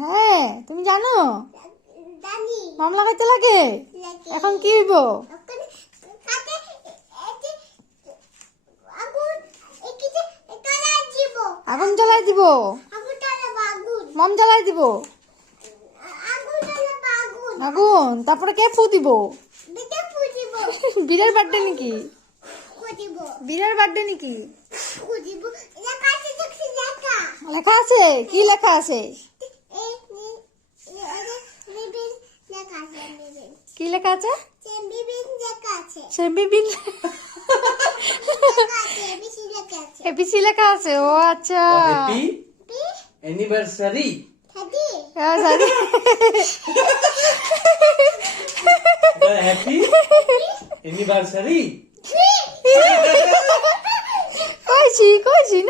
হ্যাঁ, তুমি জানো মম লাগাইতে লাগে? এখন কি হইব? আগুন জ্বালাই দিব। মম জ্বালাই দিব আগুন। তারপরে কে ফু দিব? বীরের বার্থডে নাকি? বীরের বার্থডে নাকি? লেখা আছে? কি লেখা আছে? কি লেখা আছে? এবিসি লেখা আছে। ও আচ্ছা, হ্যাপি অ্যানিভার্সারি। Happy anniversary. কইছি না।